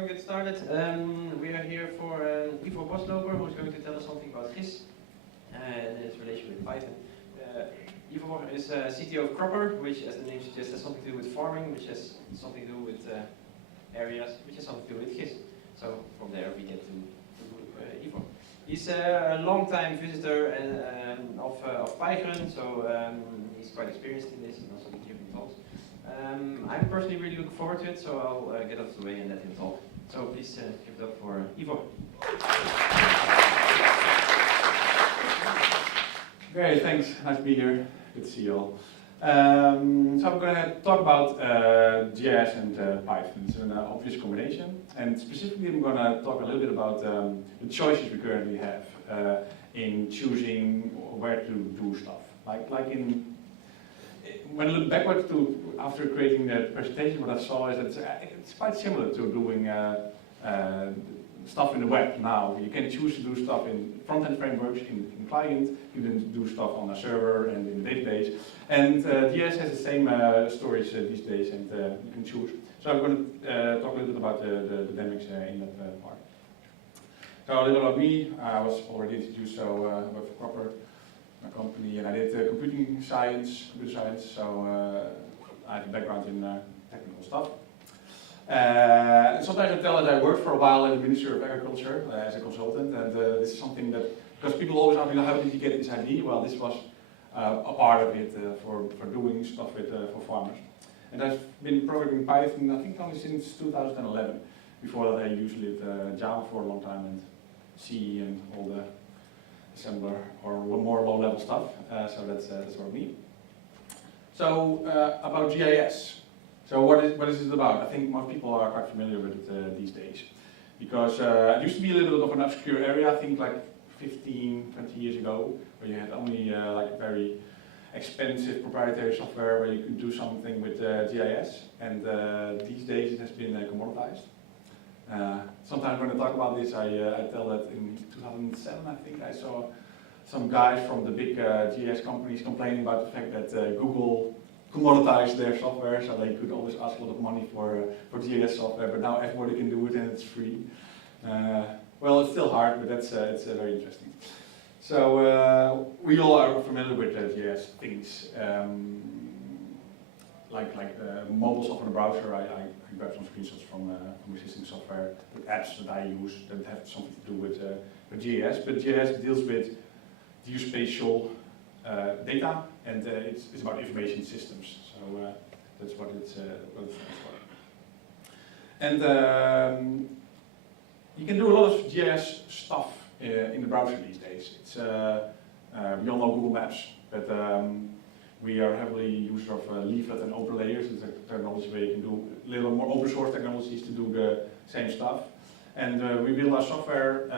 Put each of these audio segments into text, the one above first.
Get started. We are here for Ivor Bosloper, who is going to tell us something about GIS and its relation with Python. Ivor is CTO of Cropper, which, as the name suggests, has something to do with farming, which has something to do with areas, which has something to do with GIS. So from there we get to Ivor. He's a long-time visitor of PyGrunn, so he's quite experienced in this and also giving talks. I'm personally really looking forward to it, so I'll get out of the way and let him talk. So please give it up for Ivor. Great, thanks. Nice to be here. Good to see you all. So I'm going to talk about GIS and Python. It's an obvious combination. And specifically, I'm going to talk a little bit about the choices we currently have in choosing where to do stuff. When I look backward to after creating that presentation, what I saw is that it's quite similar to doing stuff in the web now. You can choose to do stuff in front-end frameworks, in client, you can do stuff on a server and in the database. And GIS has the same storage these days, and you can choose. So I'm going to talk a little bit about the dynamics in that part. So a little about me. I was already introduced, so I work for Cropper, my company, and I did computer science, so I have a background in technical stuff. Sometimes I tell that I worked for a while in the Ministry of Agriculture as a consultant, and this is something that, because people always ask me, how did you get this idea? Well, this was a part of it for doing stuff with for farmers. And I've been programming Python, I think only since 2011. Before that I usually did Java for a long time, and C and all the assembler or more low-level stuff. So that's sort of me. So about GIS. So what is it about? I think most people are quite familiar with it these days, because it used to be a little bit of an obscure area. I think like 15, 20 years ago, where you had only like very expensive proprietary software where you could do something with GIS, and these days it has been commoditized. Sometimes when I talk about this, I tell that in 2007, I think, I saw some guys from the big GIS companies complaining about the fact that Google commoditized their software, so they could always ask a lot of money for GIS software, but now everybody can do it and it's free. Well, it's still hard, but it's very interesting. So we all are familiar with GIS things. Like mobile software in the browser, I grabbed some screenshots from existing software, with apps that I use that have something to do with GIS. But GIS deals with geospatial data, and it's about information systems. So that's what it's for. And you can do a lot of GIS stuff in the browser these days. It's we all know Google Maps, but we are heavily users of leaflet and open layers. It's a technology where you can do a little more open source technologies to do the same stuff. And we build our software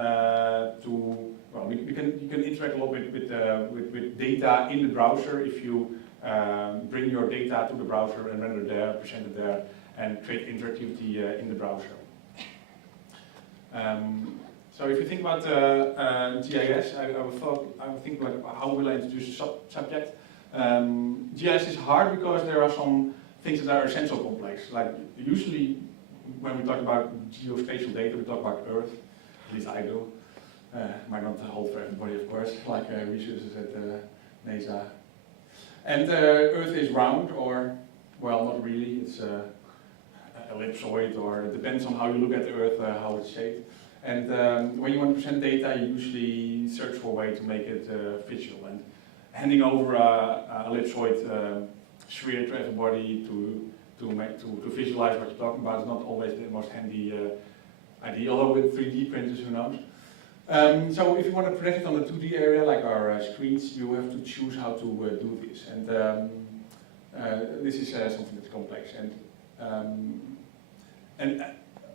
you can interact a lot with data in the browser if you bring your data to the browser and render it there, present it there, and create interactivity in the browser. So if you think about GIS, I would think about how will I introduce a subject. GIS is hard because there are some things that are essential complex. Like usually when we talk about geospatial data, we talk about Earth, at least I do. Might not hold for everybody, of course, like researchers at NASA. And Earth is round, or, well, not really, it's ellipsoid, or it depends on how you look at the Earth, how it's shaped. And when you want to present data, you usually search for a way to make it visual. And handing over a ellipsoid sphere to everybody to visualize what you're talking about is not always the most handy idea, although with 3D printers, who knows. So if you want to present it on the 2D area, like our screens, you have to choose how to do this. And this is something that's complex. And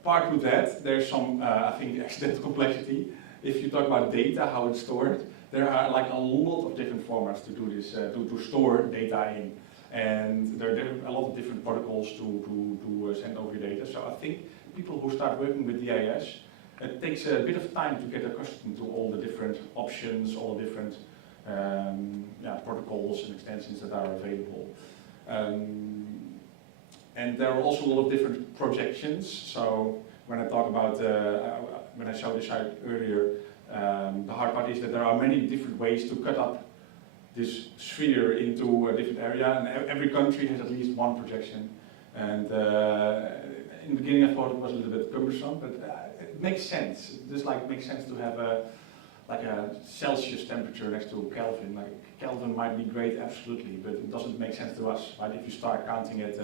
part to that, there's some, I think, accidental complexity. If you talk about data, how it's stored, there are like a lot of different formats to do this, to store data in. And there are a lot of different protocols to send over your data. So I think people who start working with GIS, it takes a bit of time to get accustomed to all the different options, all the different protocols and extensions that are available. And there are also a lot of different projections. So when I talk about, when I showed this slide earlier, the hard part is that there are many different ways to cut up this sphere into a different area, and every country has at least one projection. And in the beginning I thought it was a little bit cumbersome, but it makes sense. It just like makes sense to have like a Celsius temperature next to Kelvin. Like Kelvin might be great, absolutely, but it doesn't make sense to us, right? If you start counting at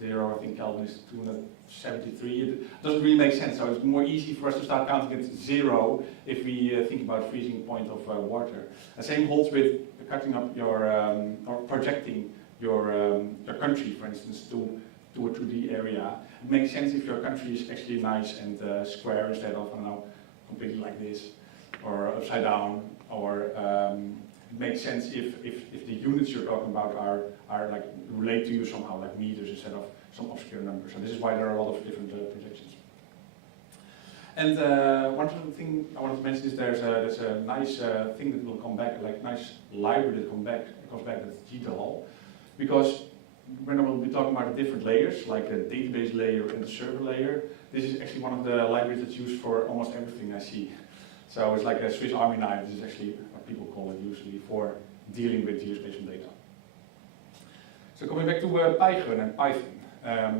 0, I think Kelvin is 273, it doesn't really make sense. So it's more easy for us to start counting at 0 if we think about freezing point of water. The same holds with cutting up your, or projecting your country, for instance, to a 2D area. It makes sense if your country is actually nice and square instead of, I don't know, completely like this, or upside down, or it makes sense if the units you're talking about are like relate to you somehow, like meters instead of some obscure number. So this is why there are a lot of different projections. And one thing I wanted to mention is there's a nice thing that will come back, like nice library that comes back, that's GDAL, because when I will be talking about the different layers, like the database layer and the server layer, this is actually one of the libraries that's used for almost everything I see. So it's like a Swiss Army knife. This is actually what people call it usually for dealing with geospatial data. So coming back to PyGrunn and Python, I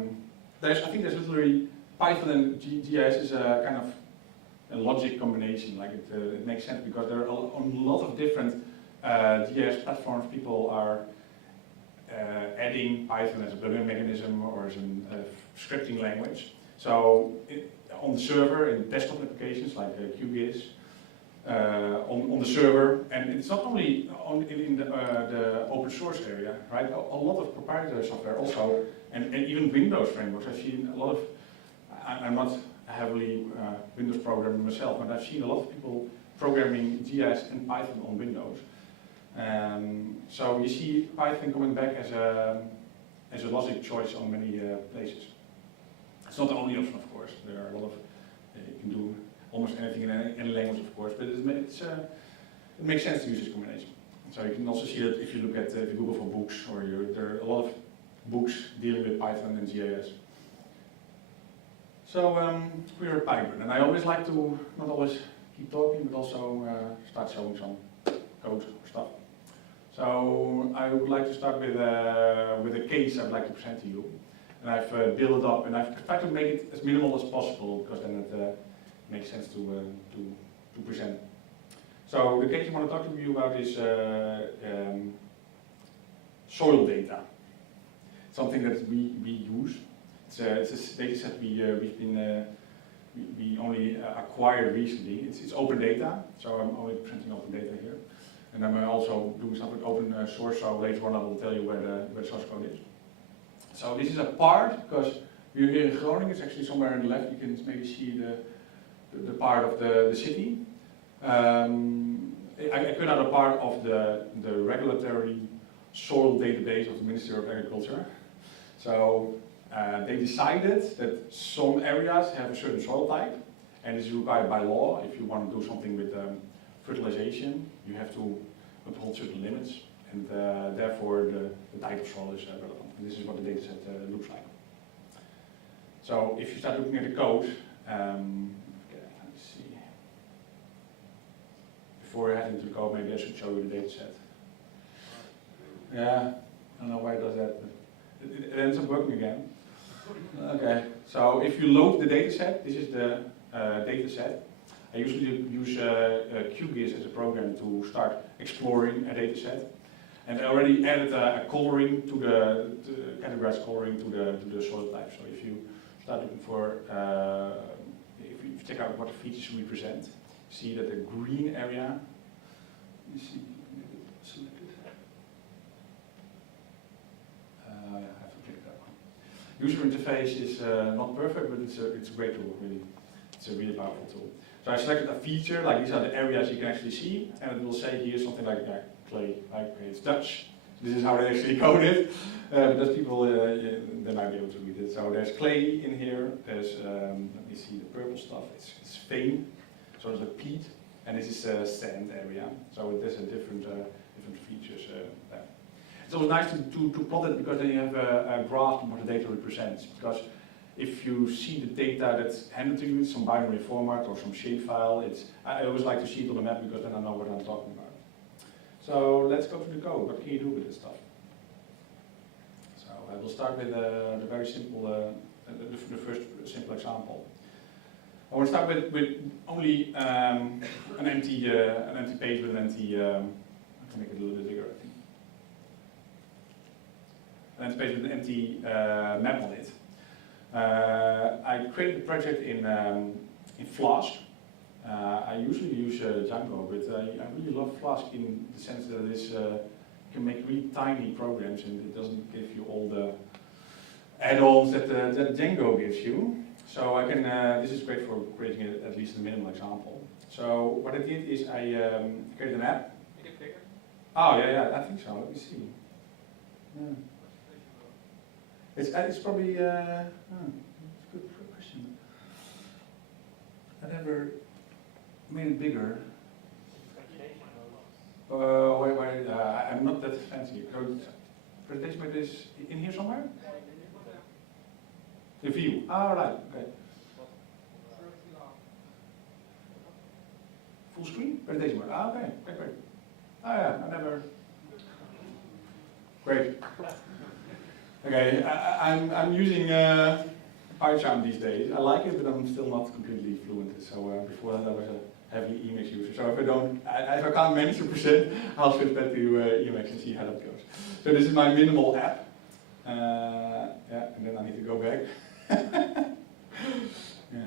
think there's literally Python and GIS is a kind of a logic combination. Like it makes sense because there are a lot of different GIS platforms. People are adding Python as a plugin mechanism or as a scripting language. So on the server in desktop applications like QGIS, on the server, and it's not only in the open source area, right? A lot of proprietary software also, and even Windows frameworks. I've seen a lot of, I'm not a heavily Windows programmer myself, but I've seen a lot of people programming GIS and Python on Windows. So you see Python coming back as a logic choice on many places. It's not the only option, of course. There are a lot of, you can do almost anything in any language, of course, but it makes sense to use this combination. So you can also see that if you look at, if you Google for books, or there are a lot of books dealing with Python and GIS. So we're at PyGrunn, and I always like to not always keep talking, but also start showing some code or stuff. So I would like to start with a case I would like to present to you. And I've built it up, and I've tried to make it as minimal as possible, because then it makes sense to present. So the case I want to talk to you about is soil data. Something that we use. It's a data set we only acquired recently. It's open data, so I'm only presenting open data here. And I'm also doing something with open source, so later on I will tell you where the source code is. So this is a part, because we're here in Groningen, it's actually somewhere on the left, you can maybe see the part of the city. I cut out a part of the regulatory soil database of the Ministry of Agriculture. So they decided that some areas have a certain soil type, and it's required by law. If you want to do something with fertilization, you have to uphold certain limits, and therefore the type of soil is relevant. And this is what the dataset looks like. So if you start looking at the code, okay, let's see. Before I head into the code, maybe I should show you the dataset. Yeah, I don't know why it does that, but it ends up working again. Okay, so if you load the dataset, this is the dataset. I usually use QGIS as a program to start exploring a dataset. And I already added a coloring to the categorized coloring to the soil type. So if you start looking for, if you check out what features we present, see that the green area, you see, selected. Yeah, I have to click that one. User interface is not perfect, but it's a great tool, really. It's a really powerful tool. So I selected a feature, like these are the areas you can actually see, and it will say here something like clay, like it's Dutch. This is how they actually code it, but those people, they might be able to read it. So there's clay in here, there's, let me see the purple stuff, it's vein, so there's a peat, and this is sand area, so there's a different features there. It's always nice to plot it, because then you have a graph of what the data represents, because if you see the data that's handed to you in some binary format or some shapefile, I always like to see it on the map because then I know what I'm talking about. So let's go to the code. What can you do with this stuff? So I will start with the very simple, the first simple example. I want to start with only an empty page with an empty. I can make it a little bit bigger, I think. An empty page with an empty map on it. I created the project in Flask. I usually use Django, but I really love Flask in the sense that it can make really tiny programs and it doesn't give you all the add-ons that Django gives you. So I can. This is great for creating at least a minimal example. So what I did is I created an app. Make it bigger? Oh yeah, I think so. Let me see. Yeah. It's probably. It's a good question. I never made it bigger. Wait. I'm not that fancy. Presentation mode is in here somewhere. The view. Ah, right. Okay. Full screen? Presentation mode. Ah, okay. Okay, great. Ah, yeah. I never. Great. Okay. I'm using PyGrunn these days. I like it, but I'm still not completely fluent. So before that, I was a heavy Emacs user. So if I can't manage to present, I'll switch back to Emacs and see how that goes. So this is my minimal app. Yeah, and then I need to go back. Yeah,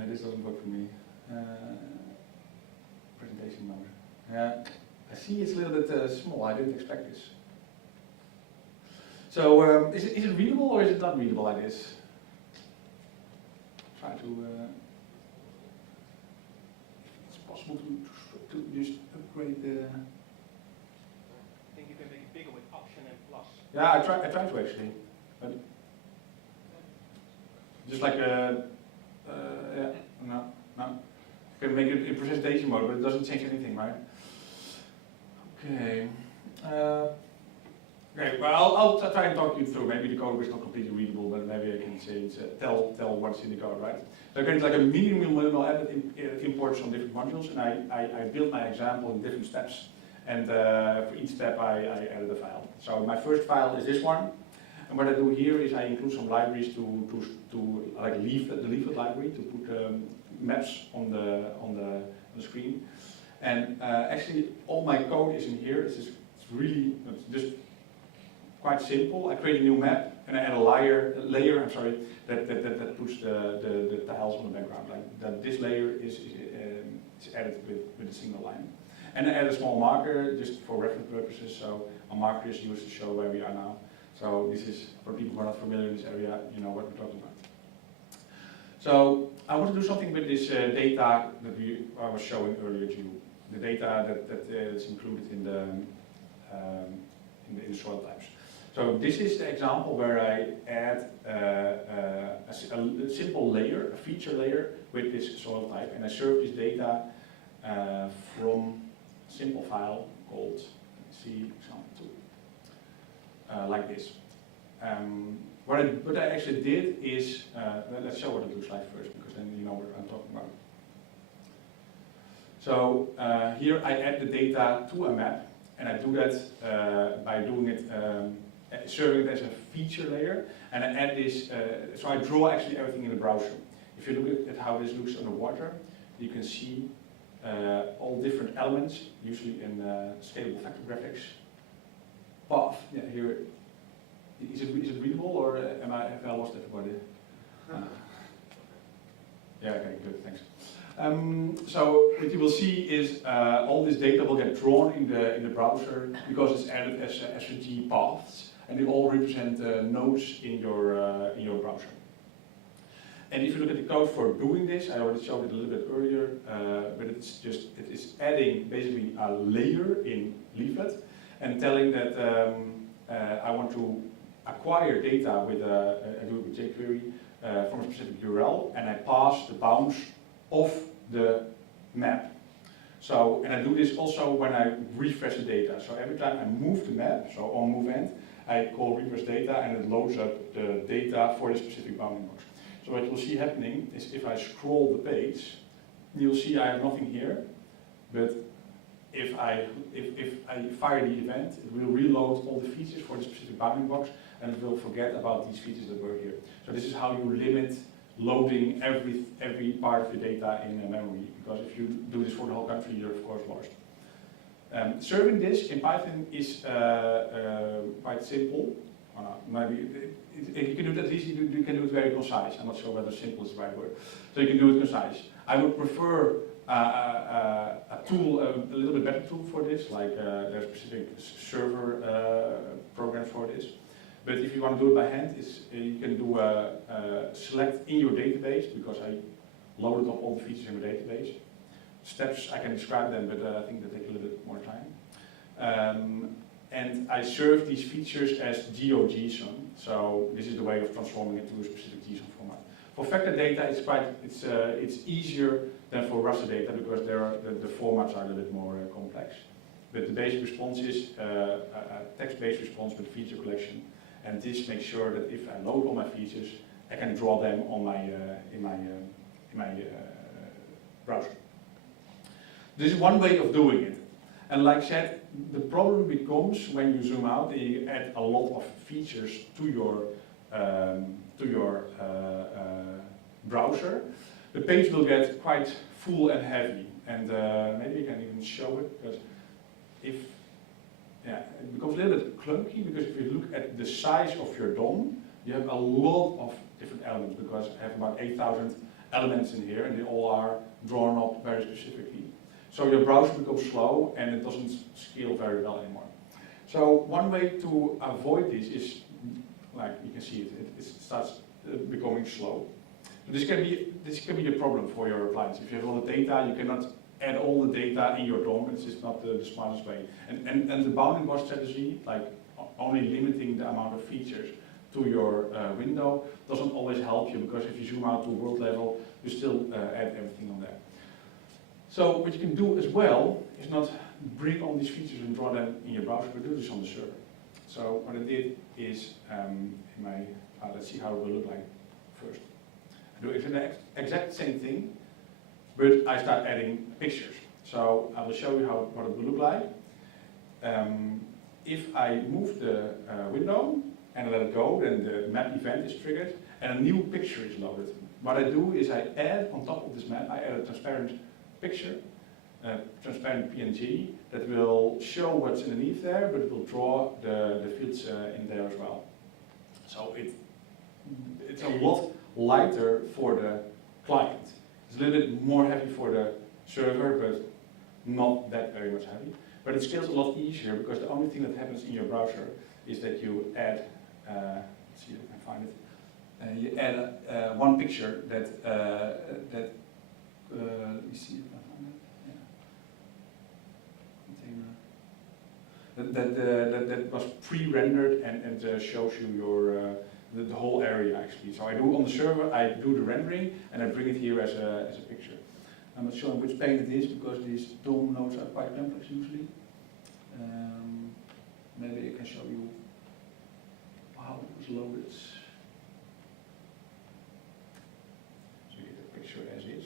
this doesn't work for me. Presentation mode. Yeah, I see it's a little bit small. I didn't expect this. So is it readable or is it not readable like this? Try to. If it's possible to just upgrade the. I think you can make it bigger with Option and Plus. Yeah, I tried to actually. But just like yeah, no. You can make it in presentation mode, but it doesn't change anything, right? Okay. Okay. Well, I'll try and talk you through. Maybe the code is not completely readable, but maybe I can change, tell what's in the code, right? So again, it's like a minimal app that imports from different modules, and I built my example in different steps. And for each step, I added a file. So my first file is this one. And what I do here is I include some libraries to like the leaflet library to put maps on the screen. And actually, all my code is in here. It's just quite simple. I create a new map and I add a layer. That puts the tiles on the background. Like this layer is added with a single line. And I add a small marker just for reference purposes. So a marker is used to show where we are now. So this is, for people who are not familiar in this area, you know what we're talking about. So I want to do something with this data that I was showing earlier to you. The data that is included in the soil types. So this is the example where I add a simple layer, a feature layer with this soil type, and I serve this data from a simple file called, see example 2, like this. What I actually did is, let's show what it looks like first, because then you know what I'm talking about. So here I add the data to a map, and I do that by doing it, serving it as a feature layer, and I add this, so I draw actually everything in the browser. If you look at how this looks underwater, you can see all different elements, usually in scalable vector graphics. Path, yeah, here. Is it readable, or have I lost everybody? Yeah, okay, good, thanks. So what you will see is all this data will get drawn in the browser because it's added as SVG paths, and they all represent nodes in your browser. And if you look at the code for doing this, I already showed it a little bit earlier, but it is adding basically a layer in leaflet and telling that I want to acquire data with I do it with jQuery from a specific URL, and I pass the bounds of the map. So, and I do this also when I refresh the data. So every time I move the map, so on move end, I call refresh data, and it loads up the data for the specific bounding box. So what you'll see happening is if I scroll the page, you'll see I have nothing here, but if I fire the event, it will reload all the features for the specific bounding box, and it will forget about these features that were here. So this is how you limit loading every part of your data in memory, because if you do this for the whole country, you're of course lost. Serving this in Python is quite simple. Maybe if you can do it, at least you can do it very concise. I'm not sure whether simple is the right word. So you can do it concise. I would prefer a tool, a little bit better tool for this, like there's specific server programs for this. But if you want to do it by hand, you can do a select in your database, because I loaded up all the features in the database. Steps, I can describe them, but I think they take a little bit more time. And I serve these features as GeoJSON. So this is the way of transforming it to a specific JSON format. For vector data, it's easier than for raster data, because the formats are a little bit more complex. But the basic response is a text-based response with feature collection, and this makes sure that if I load all my features, I can draw them on my in my browser. This is one way of doing it, and like I said, the problem becomes when you zoom out and you add a lot of features to your browser. The page will get quite full and heavy, and maybe you can even show it, because it becomes a little bit clunky, because if you look at the size of your DOM, you have a lot of different elements, because I have about 8,000 elements in here, and they all are drawn up very specifically. So your browser becomes slow, and it doesn't scale very well anymore. So one way to avoid this is, like you can see it starts becoming slow. This can be a problem for your appliance. If you have all the data, you cannot add all the data in your DOM. It's just not the smartest way. And the bounding box strategy, like only limiting the amount of features to your window, doesn't always help you, because if you zoom out to world level, you still add everything on there. So what you can do as well is not bring all these features and draw them in your browser, but do this on the server. So what I did is, let's see how it will look like first. I do the exact same thing, but I start adding pictures. So I will show you what it will look like. If I move the window and let it go, then the map event is triggered and a new picture is loaded. What I do is I add on top of this map, I add a transparent picture, transparent PNG, that will show what's underneath there, but it will draw the fields in there as well. So it's a lot lighter for the client. It's a little bit more heavy for the server, but not that very much heavy. But it scales a lot easier, because the only thing that happens in your browser is that you add, let's see if I can find it, you add one picture that, let me see if I find it, that was pre-rendered and shows you your the whole area actually. So I do on the server, I do the rendering, and I bring it here as a picture. I'm not sure which pane it is, because these DOM nodes are quite complex usually. Maybe I can show you how it was loaded. So you get the picture as is.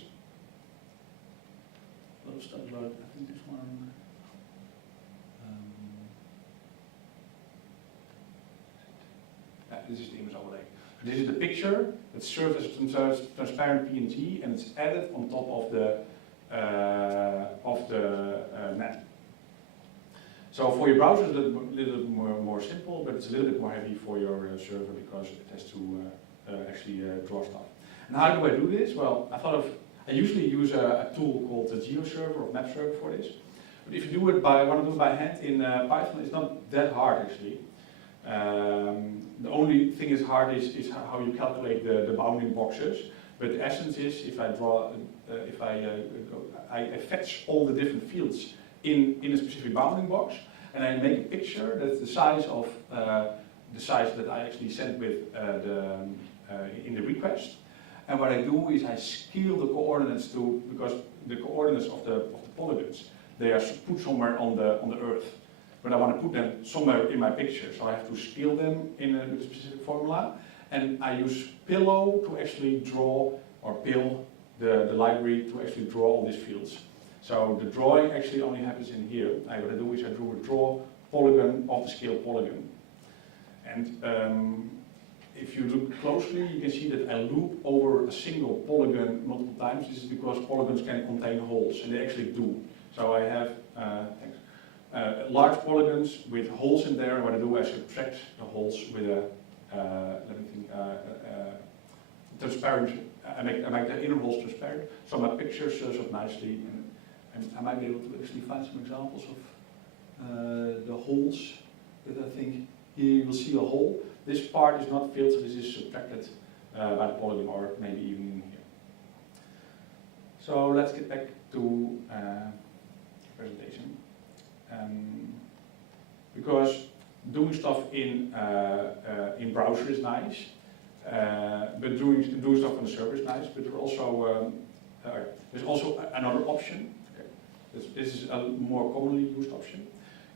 A lot of stuff loaded. I think this one. This is the image overlay. This is the picture that serves as a transparent PNG, and it's added on top of the net. So for your browser, it's a little bit more simple, but it's a little bit more heavy for your server, because it has to actually draw stuff. And how do I do this? Well, I usually use a tool called the GeoServer or MapServer for this. But if you want to do it by hand in Python, it's not that hard actually. The only thing is hard is how you calculate the bounding boxes. But the essence is, if I fetch all the different fields in a specific bounding box, and I make a picture that's the size of the size that I actually sent with in the request. And what I do is I scale the coordinates because the coordinates of the polygons, they are put somewhere on the Earth. But I want to put them somewhere in my picture, so I have to scale them with a specific formula. And I use Pillow to actually draw, or Pill, the library, to actually draw all these fields. So the drawing actually only happens in here. What I do is I draw polygon of the scale polygon. And if you look closely, you can see that I loop over a single polygon multiple times. This is because polygons can contain holes, and they actually do. So I have large polygons with holes in there, and what I do is I subtract the holes with a transparent. I make the inner holes transparent, so my picture shows up nicely, and I might be able to actually find some examples of the holes that I think. Here you will see a hole. This part is not filled, so this is subtracted by the polygon, or maybe even in here. So let's get back to presentation. Because doing stuff in browser is nice, but doing stuff on the server is nice. But there's also another option. Okay. This is a more commonly used option.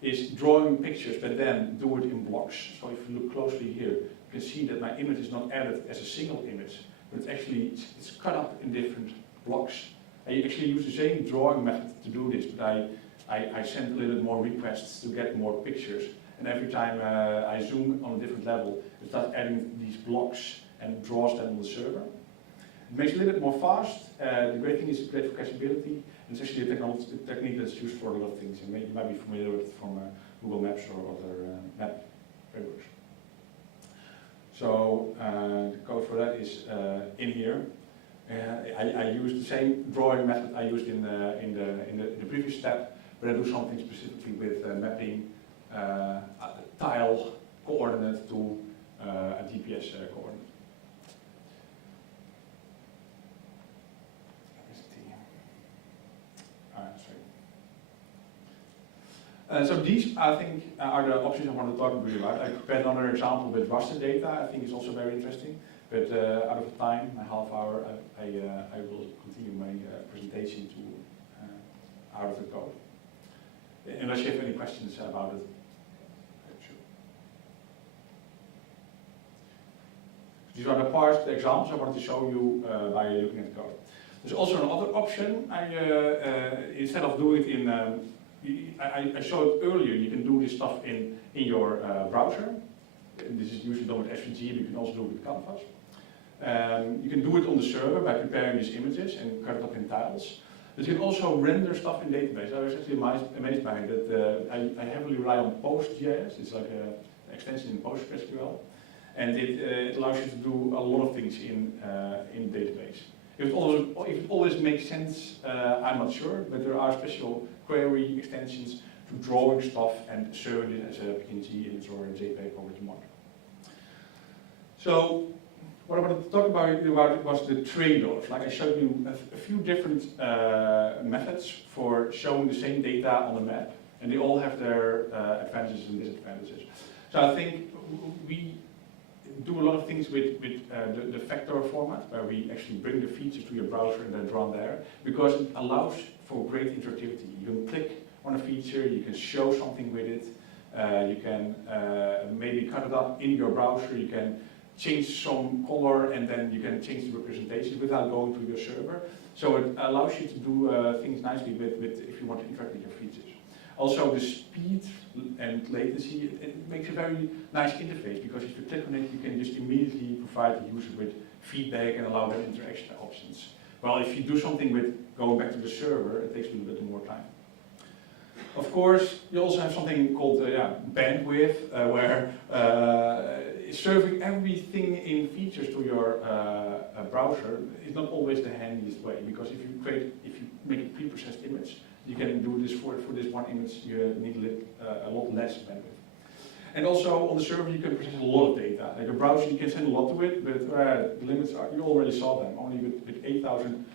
Is drawing pictures, but then do it in blocks. So if you look closely here, you can see that my image is not added as a single image, but it's cut up in different blocks. I actually use the same drawing method to do this, but I send a little bit more requests to get more pictures. And every time I zoom on a different level, it starts adding these blocks and draws them on the server. It makes it a little bit more fast. The great thing is it's great for cacheability. It's actually a technique that's used for a lot of things, and you might be familiar with it from Google Maps or other map frameworks. So the code for that is in here. I use the same drawing method I used in the previous step, but I do something specifically with mapping a tile coordinate to a GPS coordinate. So these, I think, are the options I want to talk to you about. I prepared another example with raster data. I think it's also very interesting. But out of time, a half hour, I will continue my presentation to out of the code. Unless you have any questions about it. Sure. These are the parts, the examples I wanted to show you by looking at the code. There's also another option. Instead of doing it in I showed earlier, you can do this stuff in your browser. And this is usually done with SVG, but you can also do it with Canvas. You can do it on the server by preparing these images and cut it up in tiles. But you can also render stuff in database. I was actually amazed by it that I heavily rely on PostGIS. It's like an extension in PostgreSQL. And it allows you to do a lot of things in database. If it always makes sense, I'm not sure, but there are special query extensions to drawing stuff and serving it as a PNG image or a JPEG or what you want. So what I wanted to talk about was the trade-offs. Like I showed you a few different methods for showing the same data on a map, and they all have their advantages and disadvantages. So I think we do a lot of things with the factor format, where we actually bring the features to your browser and then draw there, because it allows for great interactivity. You can click on a feature, you can show something with it, you can maybe cut it up in your browser, you can change some color, and then you can change the representation without going to your server. So it allows you to do things nicely with if you want to interact with your features. Also the speed and latency, it makes a very nice interface, because if you click on it, you can just immediately provide the user with feedback and allow them interaction options. Well, if you do something with going back to the server, it takes a little bit more time. Of course, you also have something called bandwidth, where serving everything in features to your browser is not always the handiest way, because if you make a pre-processed image, you can do this for this one image, you need a lot less bandwidth. And also on the server you can process a lot of data. Like a browser you can send a lot to it, but the limits are, you already saw them, only with 8,000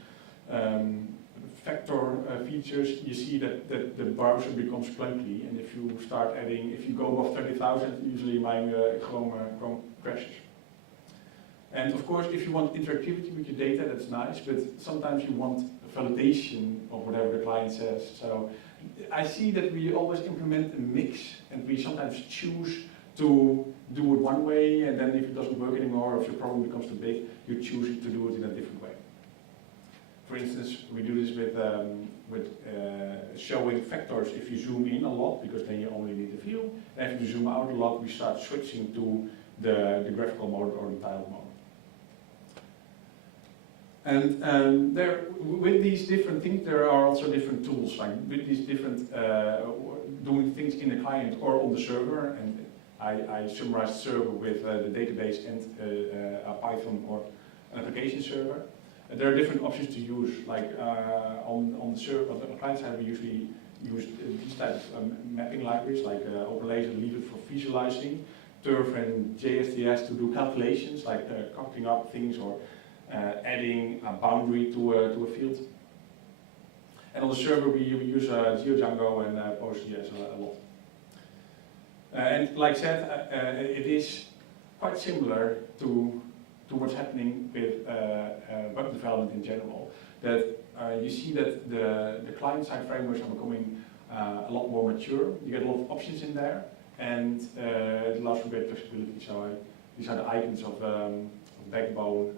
factor features, you see that the browser becomes clunky, and if you start adding, if you go above 30,000, usually my Chrome crashes. And of course, if you want interactivity with your data, that's nice, but sometimes you want validation of whatever the client says. So I see that we always implement a mix, and we sometimes choose to do it one way, and then if it doesn't work anymore, or if your problem becomes too big, you choose to do it in a different way. For instance, we do this with showing factors if you zoom in a lot, because then you only need a view. And if you zoom out a lot, we start switching to the graphical mode or the tiled mode. And with these different things, there are also different tools, like with these different doing things in the client or on the server. And I summarized the server with the database and a Python or an application server. And there are different options to use, like on the server, on the client side, we usually use these types of mapping libraries, like OpenLaser and Leave It for visualizing, Turf and GIS to do calculations, like cutting up things or adding a boundary to a field. And on the server, we use GeoDjango and PostGIS a lot. And like I said, it is quite similar to what's happening with web development in general. That you see that the client-side frameworks are becoming a lot more mature. You get a lot of options in there, and it allows for great flexibility. So these are the icons of Backbone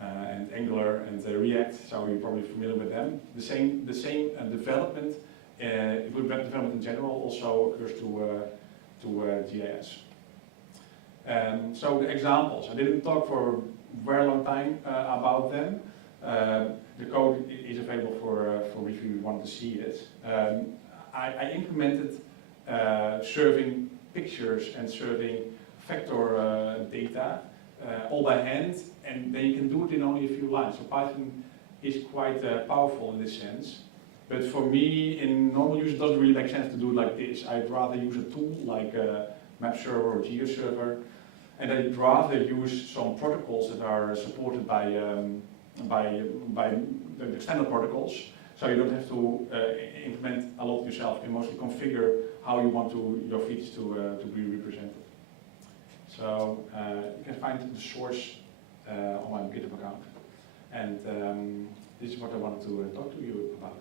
and Angular and React. So you're probably familiar with them. The same development with web development in general also occurs to GIS. So the examples, I didn't talk for a very long time about them. The code is available for review if you want to see it. I implemented serving pictures and serving vector data all by hand, and then you can do it in only a few lines. So Python is quite powerful in this sense. But for me, in normal use, it doesn't really make sense to do it like this. I'd rather use a tool like map server or GeoServer, and I'd rather use some protocols that are supported by the standard protocols, so you don't have to implement a lot yourself. You can mostly configure how you want your features to be represented. So you can find the source on my GitHub account, and this is what I wanted to talk to you about.